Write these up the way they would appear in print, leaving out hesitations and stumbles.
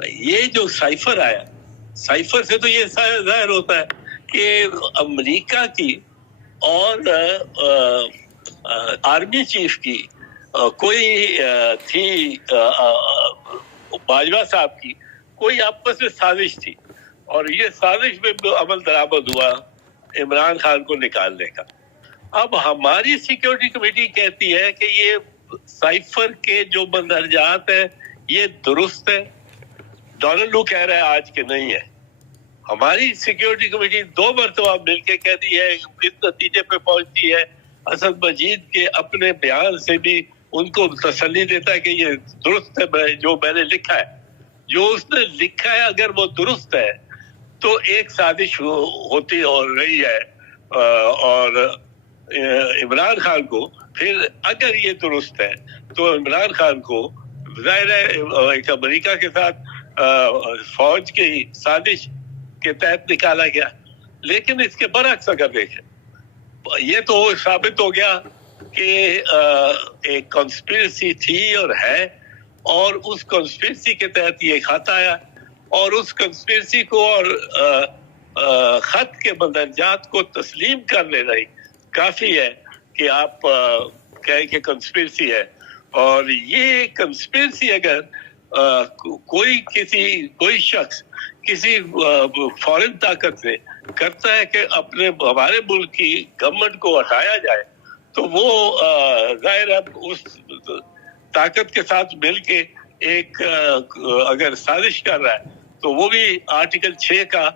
یہ جو سائفر آیا، سائفر سے تو یہ ظاہر ہوتا ہے کہ امریکہ کی اور آرمی چیف کی کوئی تھی، باجوہ صاحب کی کوئی آپس میں سازش تھی، اور یہ سازش میں عمل درآمد ہوا عمران خان کو نکالنے کا۔ اب ہماری سیکیورٹی کمیٹی کہتی ہے کہ یہ سائفر کے جو مندرجات ہیں یہ درست ہے، ڈونلڈ لو کہہ رہا ہے آج کے نہیں ہے۔ ہماری سیکیورٹی کمیٹی 2 مرتبہ مل کے کہتی ہے، اس نتیجے پہ پہنچتی ہے، اسد مجید کے اپنے بیان سے بھی ان کو تسلی دیتا ہے کہ یہ درست ہے جو میں نے لکھا ہے، جو اس نے لکھا ہے اگر وہ درست ہے تو ایک سازش ہوتی اور رہی ہے، اور عمران خان کو پھر اگر یہ درست ہے تو عمران خان کو ظاہر ہے ایک امریکہ کے ساتھ فوج کی سازش کے تحت نکالا گیا۔ لیکن اس کے برعکس اگر دیکھیں، یہ تو ثابت ہو گیا کہ ایک کنسپیرسی تھی اور ہے، اور اس کنسپیرسی کے تحت یہ خط آیا، اور اس کنسپیرسی کو اور خط کے مندرجات کو تسلیم کر لینا ہی کافی ہے کہ آپ کہیں کہ کنسپیرسی ہے۔ اور یہ کنسپیرسی اگر کوئی شخص کسی فورن طاقت سے کرتا ہے کہ ہمارے ملک کی گورنمنٹ کو ہٹایا جائے، تو وہ ظاہر ہے اس طاقت کے ساتھ مل کے ایک اگر سازش کر رہا ہے تو وہ بھی آرٹیکل 6 کا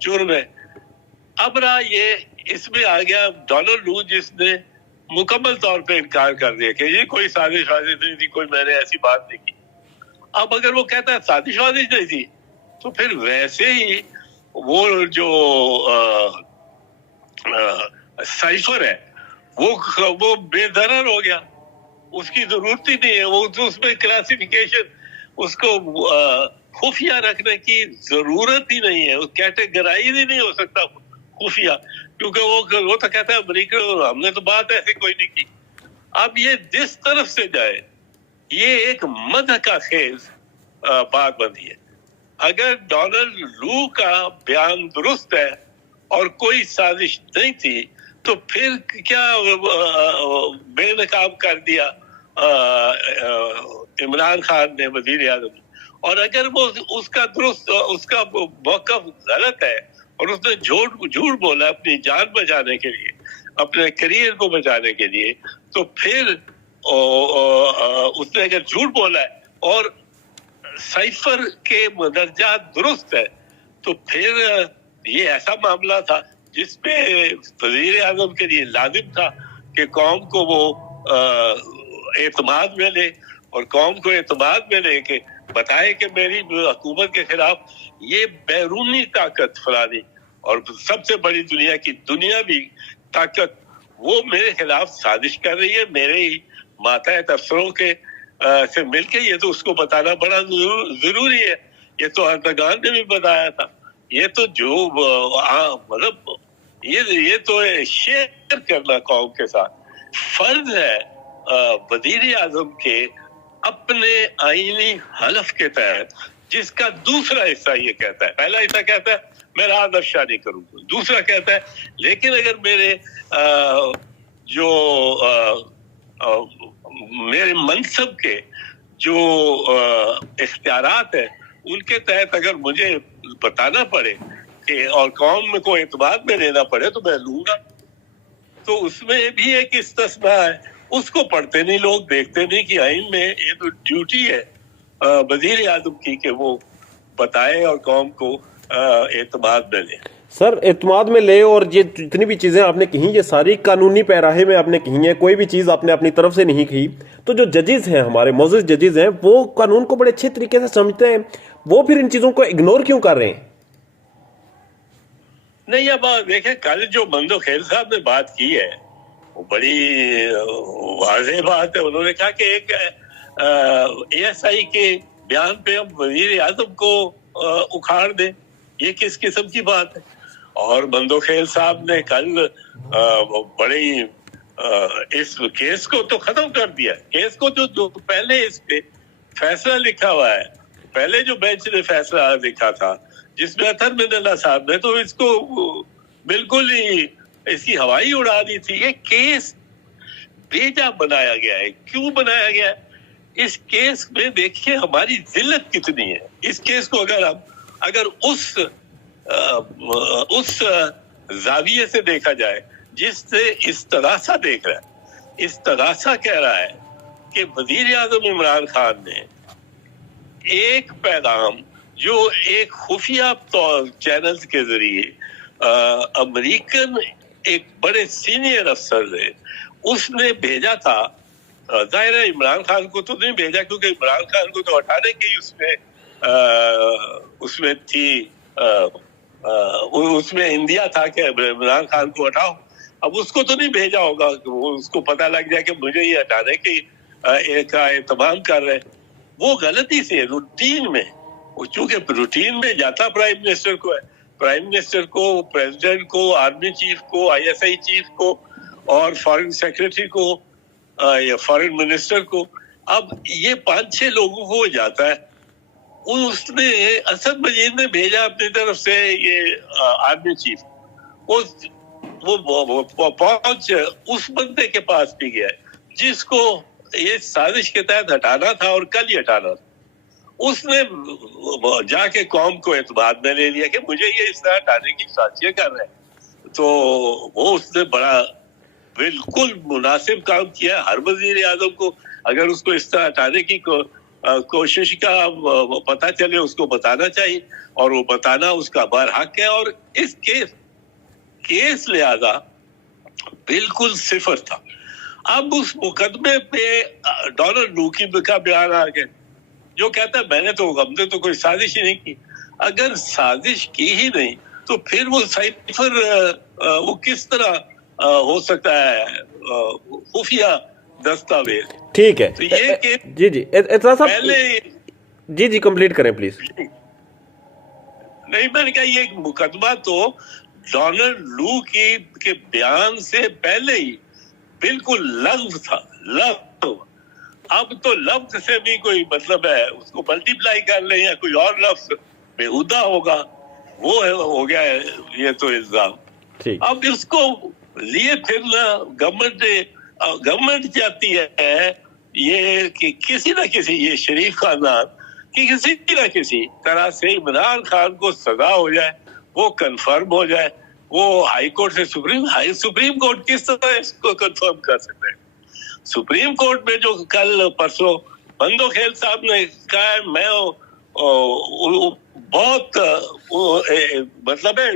جرم ہے۔ اب رہا یہ اس میں آ گیا ڈونلڈ لو جس نے مکمل طور پہ انکار کر دیا کہ یہ کوئی سازش نہیں تھی، کوئی میں نے ایسی بات نہیں کی۔ اب اگر وہ کہتا ہے سازش نہیں تھی تو پھر ویسے ہی وہ جو سائفر ہے وہ بے ضرر ہو گیا، اس کی ضرورت ہی نہیں ہے، وہ اس میں کلاسیفیکیشن اس کو خفیہ رکھنے کی ضرورت ہی نہیں ہے، کیٹیگرائز ہی نہیں ہو سکتا خفیہ، کیونکہ وہ تو کہتا ہے امریکہ ہم نے تو بات ایسی کوئی نہیں کی۔ اب یہ جس طرف سے جائے یہ ایک مدح کا خیز بات بنی ہے۔ اگر ڈونلڈ لو کا بیان درست ہے اور کوئی سازش نہیں تھی تو پھر کیا بے نقاب کر دیا عمران خان نے وزیر اعظم، اور اگر وہ اس کا موقف غلط ہے اور اس نے جھوٹ بولا اپنی جان بچانے کے لیے، اپنے کریئر کو بچانے کے لیے، تو پھر اس نے اگر جھوٹ بولا ہے اور سائفر کے مندرجات درست ہے تو پھر یہ ایسا معاملہ تھا جس پہ وزیر اعظم کے لیے لازم تھا کہ قوم کو وہ اعتماد میں لے، اور قوم کو اعتماد میں لے کے بتائے کہ میری حکومت کے خلاف یہ بیرونی طاقت فلانی اور سب سے بڑی دنیاوی طاقت وہ میرے خلاف سازش کر رہی ہے، میرے ہی ماتحت افسروں کے سے مل کے، یہ تو اس کو بتانا بڑا ضروری ہے۔ یہ تو اردگان نے بھی بتایا تھا، یہ تو جو مطلب یہ تو شیئر کرنا قوم کے ساتھ فرض ہے وزیر اعظم کے اپنے آئینی حلف کے تحت، جس کا دوسرا حصہ یہ کہتا ہے، پہلا حصہ کہتا ہے میں راز افشا نہیں کروں گا، دوسرا کہتا ہے لیکن اگر میرے جو میرے منصب کے جو اختیارات ہیں ان کے تحت اگر مجھے بتانا پڑے کہ اور قوم کو اعتماد میں لینا پڑے تو میں لوں گا۔ تو اس میں بھی ایک استثناء ہے، اس کو پڑھتے نہیں لوگ، دیکھتے نہیں کہ آئین میں یہ تو ڈیوٹی ہے وزیر اعظم کی کہ وہ بتائے اور قوم کو اعتماد میں لے۔ سر اعتماد میں لے، اور یہ جتنی بھی چیزیں آپ نے کہیں یہ ساری قانونی پیراہے میں آپ نے کہی ہیں، کوئی بھی چیز آپ نے اپنی طرف سے نہیں کہی۔ تو جو ججز ہیں ہمارے معزز ججز ہیں وہ قانون کو بڑے اچھے طریقے سے سمجھتے ہیں، وہ پھر ان چیزوں کو اگنور کیوں کر رہے ہیں؟ نہیں، اب دیکھیں کل جو مندو خیل صاحب نے بات کی ہے وہ بڑی واضح بات ہے۔ انہوں نے کہا کہ ایک اے ایس آئی کے بیان پہ ہم وزیر اعظم کو اکھاڑ دیں، یہ کس قسم کی بات ہے؟ اور مندو خیل صاحب نے کل بڑی اس کیس کو تو ختم کر دیا، کیس کو جو پہلے اس پہ فیصلہ لکھا ہوا ہے پہلے جو بینچ نے فیصلہ لکھا تھا جس میں اطہر من اللہ صاحب نے تو اس کو بالکل ہی اس کی ہوائی اڑا دی تھی. یہ کیس بیجا بنایا گیا ہے. کیوں بنایا گیا ہے؟ اس کیس میں دیکھیے ہماری ذلت کتنی ہے. اس کیس کو اگر اس زاویے سے دیکھا جائے جس سے استغاثہ دیکھ رہا ہے, استغاثہ کہہ رہا ہے کہ وزیر اعظم عمران خان نے ایک پیغام جو ایک خفیہ چینلز کے ذریعے امریکن ایک بڑے سینئر افسر نے اس نے بھیجا تھا. ظاہر ہے عمران خان کو تو نہیں بھیجا کیونکہ عمران خان کو تو ہٹانے کی اس میں تھی, اس میں انڈیا تھا کہ عمران خان کو ہٹاؤ. اب اس کو تو نہیں بھیجا ہوگا, اس کو پتہ لگ جائے کہ مجھے یہ ہٹانے کی ایک اہتمام کر رہے. وہ غلطی سے روٹین میں, چونکہ روٹین میں جاتا پرائم منسٹر کو ہے, پرائم منسٹر کو, پریزیڈنٹ کو, آرمی چیف کو, آئی ایس آئی چیف کو اور فارن سیکرٹری کو یا فارن منسٹر کو. اب یہ 5-6 لوگوں کو جاتا ہے. اس نے اسد مجید نے بھیجا اپنی طرف سے یہ آرمی چیف, وہ پہنچ اس بندے کے پاس بھی گیا جس کو یہ سازش کے تحت ہٹانا تھا اور کل ہی ہٹانا تھا. اس نے جا کے قوم کو اعتماد میں لے لیا کہ مجھے یہ اس طرح ہٹانے کی سازشیں کر رہے ہیں. تو وہ اس نے بڑا بالکل مناسب کام کیا. ہر وزیر اعظم کو اگر اس کو اس طرح ہٹانے کی کوشش کا پتہ چلے اس کو بتانا چاہیے, اور وہ بتانا اس کا برحق ہے. اور اس کیس لہذا بالکل صفر تھا. اب اس مقدمے پہ ڈونلڈ لوکی کا بیان آ گیا جو کہتا ہے ہم نے تو کوئی سازش ہی نہیں کی. اگر سازش کی ہی نہیں تو پھر وہ سائفر وہ کس طرح ہو سکتا ہے خفیہ دستاویز. ٹھیک ہے, تو یہ کہ جی اعتراض صاحب پہلے جی کمپلیٹ کریں پلیز. نہیں, میں نے کہا یہ مقدمہ تو ڈونلڈ لو کے بیان سے پہلے ہی بالکل لغو تھا, لغو. اب تو لفظ سے بھی کوئی مطلب ہے, اس کو ملٹیپلائی کر لیں یا کوئی اور لفظ بےہودہ ہوگا, وہ ہو گیا ہے یہ تو الزام. اب اس کو لیے پھرنا گورنمنٹ چاہتی ہے یہ کہ کسی نہ کسی یہ شریف خاندان کہ کسی نہ کسی طرح سے عمران خان کو سزا ہو جائے, وہ کنفرم ہو جائے. وہ ہائی کورٹ سے سپریم کورٹ کس طرح اس کو کنفرم کر سکتے ہیں؟ سپریم کورٹ میں جو کل پرسوں بندو خیل صاحب نے کہا ہے, میں بہت مطلب ہے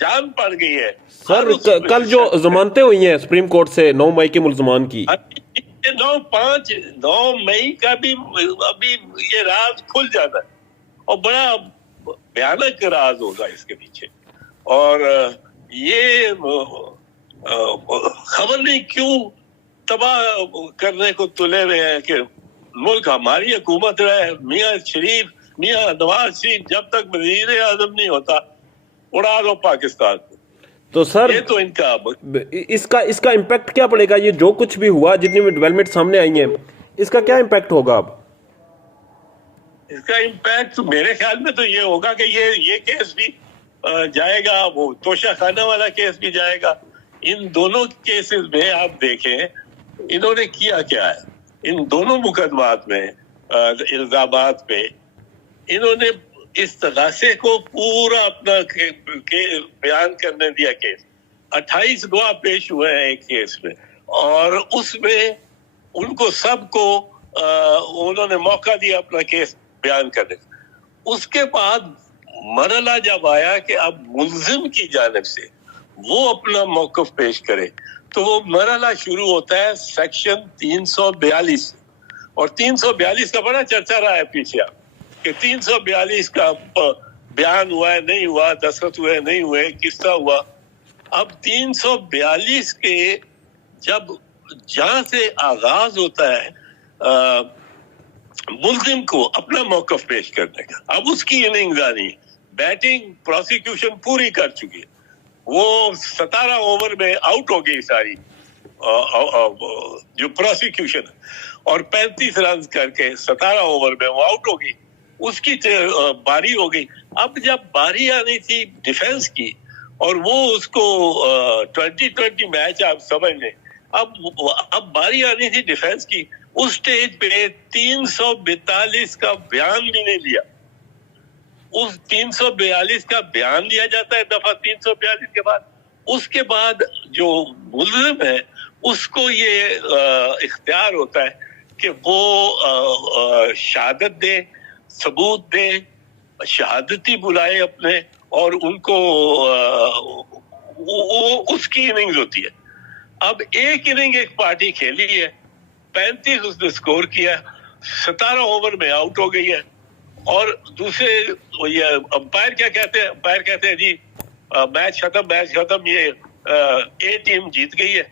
جان پڑ گئی ہے. سر کل جو ضمانتیں ہوئی ہیں سپریم کورٹ سے 9 مئی کے ملزمان کی, 9 مئی کا بھی ابھی یہ راز کھل جاتا ہے اور بڑا بھیانک راز ہوگا اس کے پیچھے. اور یہ خبر نہیں کیوں تباہ کرنے کو تلے ہوئے ہیں کہ ملک ہماری حکومت رہے, میاں نواز شریف جب تک وزیر اعظم نہیں ہوتا اڑا دو پاکستان کو. تو سر یہ تو ان کا اس کا امپیکٹ کیا پڑے گا؟ یہ جو کچھ بھی ہوا, جتنی بھی ڈیولپمنٹ سامنے آئی ہیں, اس کا کیا امپیکٹ ہوگا؟ اب اس کا امپیکٹ میرے خیال میں تو یہ ہوگا کہ یہ کیس بھی جائے گا, وہ توشہ خانہ والا کیس بھی جائے گا. ان دونوں کیسز میں آپ دیکھیں انہوں نے کیا ہے. ان دونوں مقدمات میں الزامات پہ انہوں نے استغاثے کو پورا اپنا بیان کرنے دیا. کیس 28 گواہ پیش ہوئے ہیں ایک کیس میں, اور اس میں ان کو سب کو انہوں نے موقع دیا اپنا کیس بیان کرنے. اس کے بعد مرحلہ جب آیا کہ اب ملزم کی جانب سے وہ اپنا موقف پیش کرے, تو وہ مرحلہ شروع ہوتا ہے سیکشن 342. اور 342 کا بڑا چرچا رہا ہے پیچھے کہ 342 کا بیان ہوا ہے نہیں ہوا, دستخط ہوئے نہیں ہوئے, کس طرح ہوا. اب 342 کے جب جہاں سے آغاز ہوتا ہے ملزم کو اپنا موقف پیش کرنے کا, اب اس کی اننگز آنی ہے. بیٹنگ پروسیکیوشن پوری کر چکی ہے, وہ 17 اوور میں آؤٹ ہو گئی ساری جو پروسیکیوشن ہے, اور 35 رنز کر کے 17 اوور میں وہ آؤٹ ہو گئی. اس کی باری ہو گئی. اب جب باری آنی تھی ڈیفنس کی اور وہ اس کو 2020 میچ آپ سمجھ لیں, اب باری آنی تھی ڈیفنس کی, اس سٹیج پہ 342 کا بیان بھی نہیں لیا. اس 342 کا بیان لیا جاتا ہے دفعہ 342 کے بعد. اس کے بعد جو ملزم ہے اس کو یہ اختیار ہوتا ہے کہ وہ شہادت دے, ثبوت دے, شہادتی بلائے اپنے, اور ان کو اس کی اننگز ہوتی ہے. اب ایک اننگ ایک پارٹی کھیلی ہے, 35 اس نے سکور کیا, 17 اوور میں آؤٹ ہو گئی ہے, اور دوسرے یہ امپائر کیا کہتے ہیں, امپائر کہتے ہیں جی میچ ختم, یہ اے ٹیم جیت گئی ہے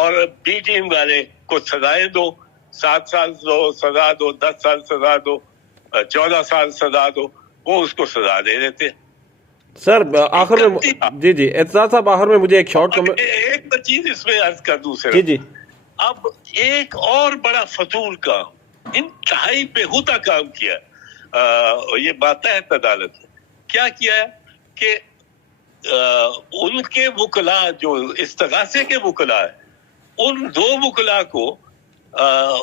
اور بی ٹیم والے کو سزائیں دو, 7 سال سزا دو, 10 سال سزا دو, 14 سال سزا دو, وہ اس کو سزا دے دیتے ہیں. سر آخر میں جی اعتزاز صاحب, آخر میں مجھے ایک شارٹ ایک چیز اس میں عرض کر دوں سر. جی اب ایک اور بڑا فضول کام, انتہائی بےہودہ کام کیا یہ ماتحت عدالت نے. کیا کیا ہے کہ ان کے وکلاء جو استغاثے کے وکلاء ہیں, ان 2 وکلاء کو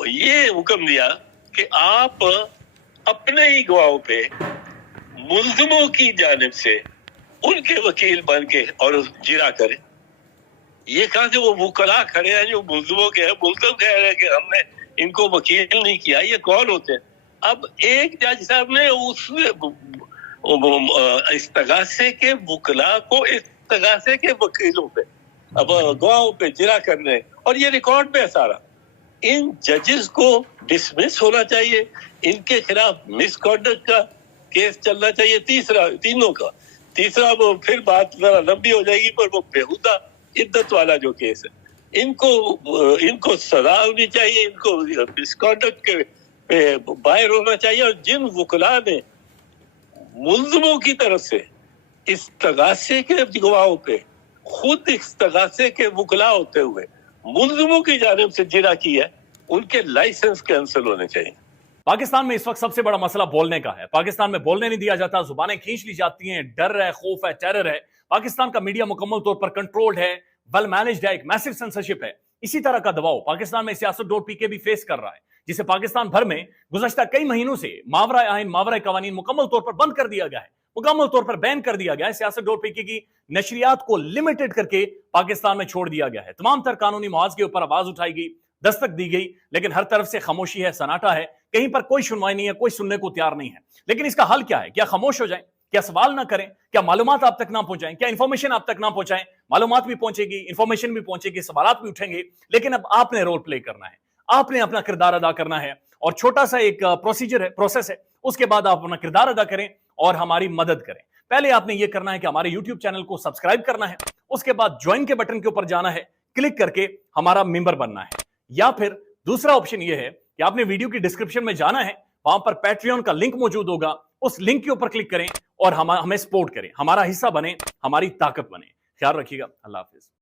یہ حکم دیا کہ آپ اپنے ہی گواہوں پہ ملزموں کی جانب سے ان کے وکیل بن کے اور جرا کریں. یہ کہاں سے وہ وکلاء کھڑے ہیں جو ملزموں کے ہیں, ملزم کہہ رہے ہیں کہ ہم نے ان کو وکیل نہیں کیا. یہ کون ہوتے ہیں؟ اب ایک جج صاحب نے اس استغاثے کے وکلاء کو استغاثے کے وکیلوں پہ, اب گواہوں پہ جرا کرنے, اور یہ ریکارڈ پہ ہے سارا. ان ججز کو ڈسمس ہونا چاہیے, ان کے خلاف مس کنڈکٹ کا کیس چلنا چاہیے. تینوں کا تیسرا وہ پھر بات ذرا لمبی ہو جائے گی, پر وہ بےہودہ عدت والا جو کیس ہے, ان کو سزا ہونی چاہیے, ان کو مس کنڈکٹ کے باہر ہونا چاہیے. اور جن وکلاء نے ملزموں کی طرف سے استغاثے کے گواہوں پہ خود استغاثے کے وکلاء ہوتے ہوئے ملزموں کی جانب سے جرا کی ہے, ان کے لائسنس کینسل ہونے چاہیے. پاکستان میں اس وقت سب سے بڑا مسئلہ بولنے کا ہے. پاکستان میں بولنے نہیں دیا جاتا, زبانیں کھینچ لی جاتی ہیں, ڈر ہے, خوف ہے, ٹیرر ہے. پاکستان کا میڈیا مکمل طور پر کنٹرولڈ ہے, ویل مینجڈ ہے, ایک میسو سینسرشپ ہے. اسی طرح کا دباؤ پاکستان میں Siyasat.pk بھی فیس کر رہا ہے, جسے پاکستان بھر میں گزشتہ کئی مہینوں سے ماورائے آئین, ماورائے قوانین مکمل طور پر بند کر دیا گیا ہے, مکمل طور پر بین کر دیا گیا ہے. Siyasat.pk کی نشریات کو لمیٹڈ کر کے پاکستان میں چھوڑ دیا گیا ہے. تمام تر قانونی محاذ کے اوپر آواز اٹھائی گئی, دستک دی گئی, لیکن ہر طرف سے خاموشی ہے, سناٹا ہے, کہیں پر کوئی سنوائی نہیں ہے, کوئی سننے کو تیار نہیں ہے. لیکن اس کا حل کیا ہے؟ کیا خاموش ہو جائیں؟ کیا سوال نہ کریں؟ کیا معلومات آپ تک نہ پہنچائیں؟ کیا انفارمیشن آپ تک نہ پہنچائیں؟ معلومات بھی پہنچے گی, انفارمیشن بھی پہنچے گی, سوالات بھی اٹھیں گے, لیکن اب آپ نے رول پلے کرنا ہے, آپ نے اپنا کردار ادا کرنا ہے. اور چھوٹا سا ایک پروسیجر ہے, پروسیس ہے, اس کے بعد آپ اپنا کردار ادا کریں اور ہماری مدد کریں. پہلے آپ نے یہ کرنا ہے کہ ہمارے یوٹیوب چینل کو سبسکرائب کرنا ہے, اس کے بعد جوائن کے بٹن کے اوپر جانا ہے, کلک کر کے ہمارا ممبر بننا ہے. یا پھر دوسرا آپشن یہ ہے کہ آپ نے ویڈیو کی ڈسکرپشن میں جانا ہے, وہاں پر پیٹریون کا لنک موجود ہوگا, اس لنک کے اوپر کلک کریں اور ہمیں سپورٹ کریں, ہمارا حصہ بنیں, ہماری طاقت بنیں. خیال رکھیے گا. اللہ حافظ.